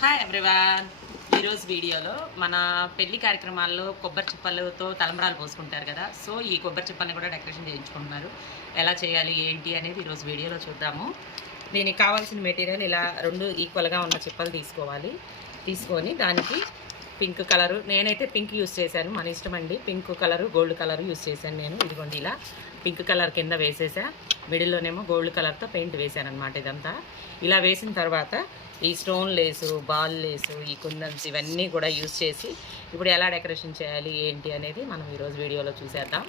Hi everyone ఈరోజు వీడియోలో మన పెళ్ళి కార్యక్రమాల్లో కొబ్బరి చిప్పలతో తలంబరాలు పోసుకుంటారు కదా. సో ఈ కొబ్బరి చిప్పల్ని కూడా డెకరేషన్ చేయించుకుంటున్నారు. ఎలా చేయాలి ఏంటి అనేది ఈరోజు వీడియోలో చూద్దాము. దీనికి కావాల్సిన మెటీరియల్ ఇలా రెండు ఈక్వల్గా ఉన్న చిప్పలు తీసుకోవాలి. తీసుకొని దానికి పింక్ కలరు నేనైతే పింక్ యూస్ చేశాను. మన ఇష్టం అండి. Pink colour gold colour use చేశాను నేను. ఇదిగోండి ఇలా పింక్ కలర్ కింద వేసేసా. మిడిల్లోనేమో గోల్డ్ కలర్తో పెయింట్ వేసాను అనమాట ఇదంతా. ఇలా వేసిన తర్వాత ఈ స్టోన్ లేసు బాల్ లేసు ఈ కుందన్స్ ఇవన్నీ కూడా యూస్ చేసి ఇప్పుడు ఎలా డెకరేషన్ చేయాలి ఏంటి అనేది మనం ఈరోజు వీడియోలో చూసేద్దాం.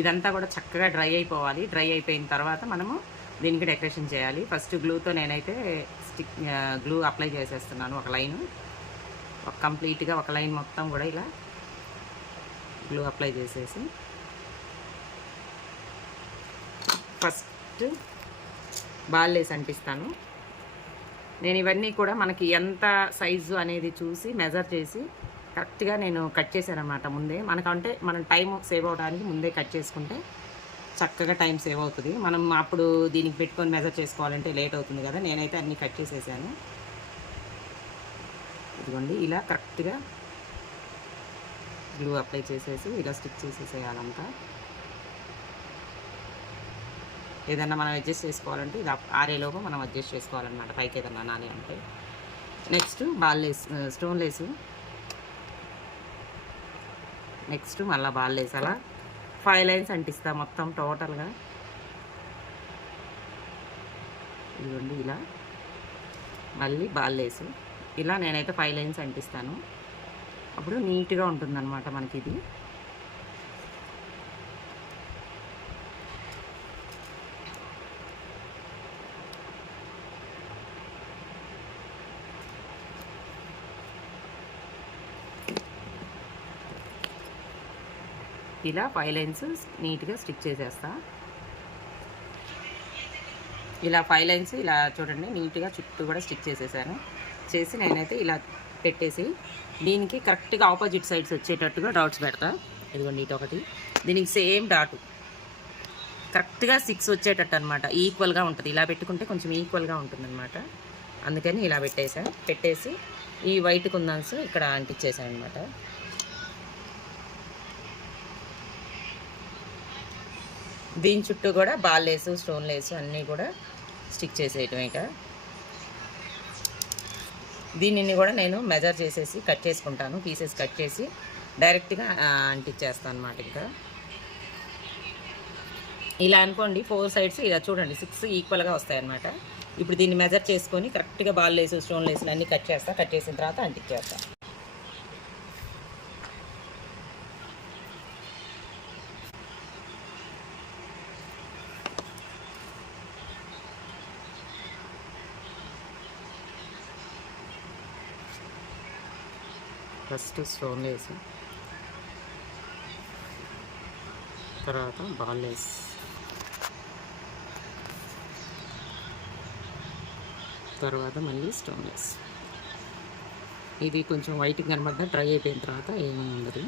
ఇదంతా కూడా చక్కగా డ్రై అయిపోవాలి. డ్రై అయిపోయిన తర్వాత మనము దీనికి డెకరేషన్ చేయాలి. ఫస్ట్ గ్లూతో నేనైతే స్టిక్ గ్లూ అప్లై చేసేస్తున్నాను ఒక లైన్. కంప్లీట్గా ఒక లైన్ మొత్తం కూడా ఇలా గ్లూ అప్లై చేసేసి ఫస్ట్ బాల్లేసి అంటిస్తాను నేను ఇవన్నీ కూడా మనకి ఎంత సైజు అనేది చూసి మెజర్ చేసి కరెక్ట్గా నేను కట్ చేశానమాట ముందే. మనకంటే మనం టైం సేవ్ అవడానికి ముందే కట్ చేసుకుంటే చక్కగా టైం సేవ్ అవుతుంది. మనం అప్పుడు దీనికి పెట్టుకొని మెజర్ చేసుకోవాలంటే లేట్ అవుతుంది కదా. నేనైతే అన్నీ కట్ చేసేసాను. ఇదిగోండి ఇలా కరెక్ట్గా గ్లూ అప్లై చేసేసి ఇలా స్టిక్ చేసేసేయాలంతా. ఏదన్నా మనం అడ్జస్ట్ చేసుకోవాలంటే ఇది ఆరేలోపు మనం అడ్జస్ట్ చేసుకోవాలన్నమాట. పైకి ఏదన్నా నాని అంటే. Next ball lace stone lace next మళ్ళీ బాల్ లేస్ అలా ఫైవ్ లైన్స్ అంటిస్తా మొత్తం టోటల్గా ఇదిగోండి ఇలా. మళ్ళీ బాల్ లేసు. ఇలా నేనైతే ఫైవ్ లైన్స్ అంటిస్తాను. అప్పుడు నీట్గా ఉంటుందన్నమాట మనకి ఇది ఇలా ఫైవ్ లైన్స్ నీట్గా స్టిక్ చేసేస్తా. ఇలా ఫైవ్ లైన్స్ ఇలా చూడండి నీట్గా చుట్టూ కూడా స్టిక్ చేసేసాను. చేసి నేనైతే ఇలా పెట్టేసి దీనికి కరెక్ట్గా ఆపోజిట్ సైడ్స్ వచ్చేటట్టుగా డాట్స్ పెడతా. ఇదిగోండి ఇటు ఒకటి. దీనికి సేమ్ డాటు కరెక్ట్గా సిక్స్ వచ్చేటట్టు అనమాట ఈక్వల్గా ఉంటుంది. ఇలా పెట్టుకుంటే కొంచెం ఈక్వల్గా ఉంటుంది అనమాట అందుకని ఇలా పెట్టేసా. పెట్టేసి ఈ వైట్ కుందన్స్ ఇక్కడ అంటించేసాను అనమాట దీని చుట్టూ కూడా బాల్ లేసు స్టోన్ లేసు అన్నీ కూడా స్టిక్ చేసేయటం ఇక. దీనిని కూడా నేను మెజర్ చేసేసి కట్ చేసుకుంటాను. పీసెస్ కట్ చేసి డైరెక్ట్గా అంటిచ్చేస్తాను అంటించేస్తాను అనమాట ఇంకా. ఇలా అనుకోండి ఫోర్ సైడ్స్ ఇలా చూడండి సిక్స్ ఈక్వల్గా వస్తాయన్నమాట. ఇప్పుడు దీన్ని మెజర్ చేసుకొని కరెక్ట్గా బాల్ లేసు స్టోన్ లేసులు అన్నీ కట్ చేస్తా కట్ చేసిన తర్వాత అంటిచ్చేస్తాను ఫస్ట్ స్టోన్ వేసి. తర్వాత బాల్ వేసి తర్వాత మళ్ళీ స్టోన్ వేసి ఇది కొంచెం వైట్ కనబడ్డా డ్రై అయిపోయిన తర్వాత ఏమి ఉండదు.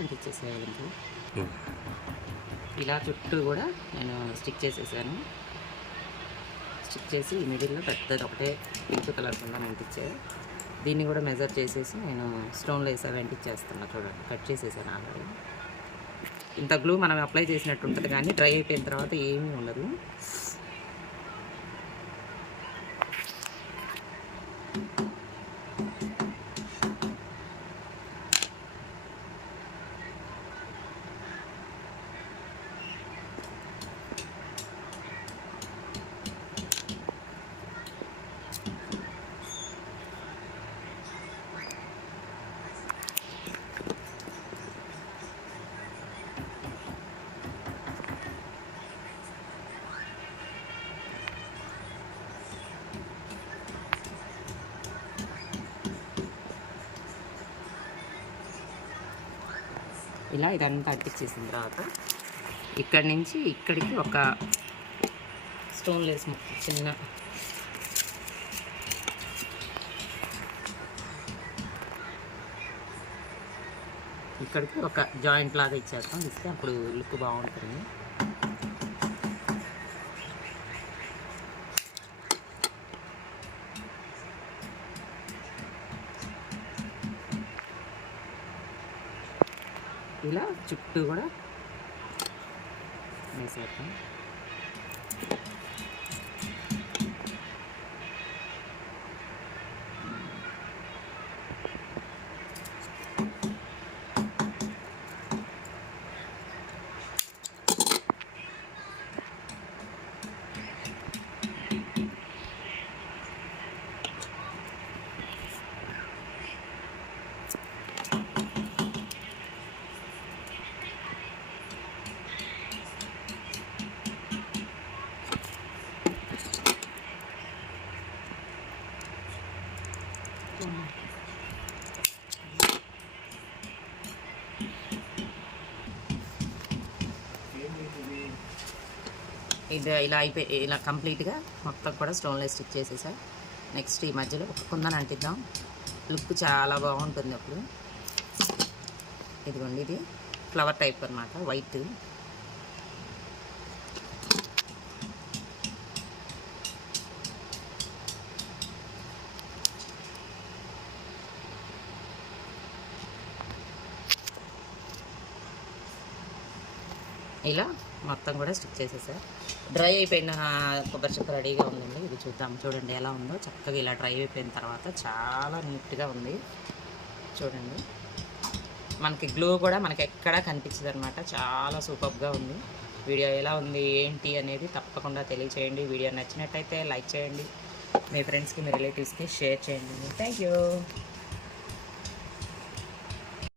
ఇంటిచ్చేసేయాలి ఇంకా. ఇలా చుట్టూ కూడా నేను స్టిక్ చేసేసాను. స్టిక్ చేసి ఈ మిడిల్లో పెద్దది ఒకటే పింక్ కలర్ కింద అంటించే దీన్ని కూడా మెజర్ చేసేసి నేను స్టోన్లో వేసాను అంటించేస్తున్నా చూడండి. కట్ చేసేసాను ఆల్రెడీ ఇంత గ్లూ మనం అప్లై చేసినట్టు ఉంటుంది కానీ డ్రై అయిపోయిన తర్వాత ఏమీ ఉండదు. ఇలా ఇదంతా అట్టించేసిన తర్వాత ఇక్కడి నుంచి ఇక్కడికి ఒక స్టోన్ లేస్ ముక్క చిన్న ఇక్కడికి ఒక జాయింట్ లాగా ఇచ్చేస్తాం. ఇస్తే అప్పుడు లుక్ బాగుంటుంది. ఇలా చుట్టూ కూడా వేసేస్తాం ఇది ఇలా అయిపోయి ఇలా కంప్లీట్గా మొత్తం కూడా స్టోన్లో స్టిచ్ చేసేసా. నెక్స్ట్ ఈ మధ్యలో ఒక కుందన అంటిద్దాం. లుక్ చాలా బాగుంటుంది అప్పుడు. ఇదిగోండి ఇది. ఫ్లవర్ టైప్ అన్నమాట వైట్ ఇలా మొత్తం కూడా స్టిచ్ చేసేసా. డ్రై అయిపోయిన కొబ్బరి చెప్ప రెడీగా ఉందండి. ఇది చూద్దాం. చూడండి ఎలా ఉందో. చక్కగా ఇలా డ్రై అయిపోయిన తర్వాత చాలా నీట్గా ఉంది. చూడండి. మనకి గ్లో కూడా మనకి ఎక్కడా కనిపించదు అనమాట చాలా సూపర్గా ఉంది. వీడియో ఎలా ఉంది ఏంటి అనేది తప్పకుండా తెలియచేయండి. వీడియో నచ్చినట్టయితే లైక్ చేయండి. మీ ఫ్రెండ్స్కి మీ రిలేటివ్స్కి షేర్ చేయండి. థ్యాంక్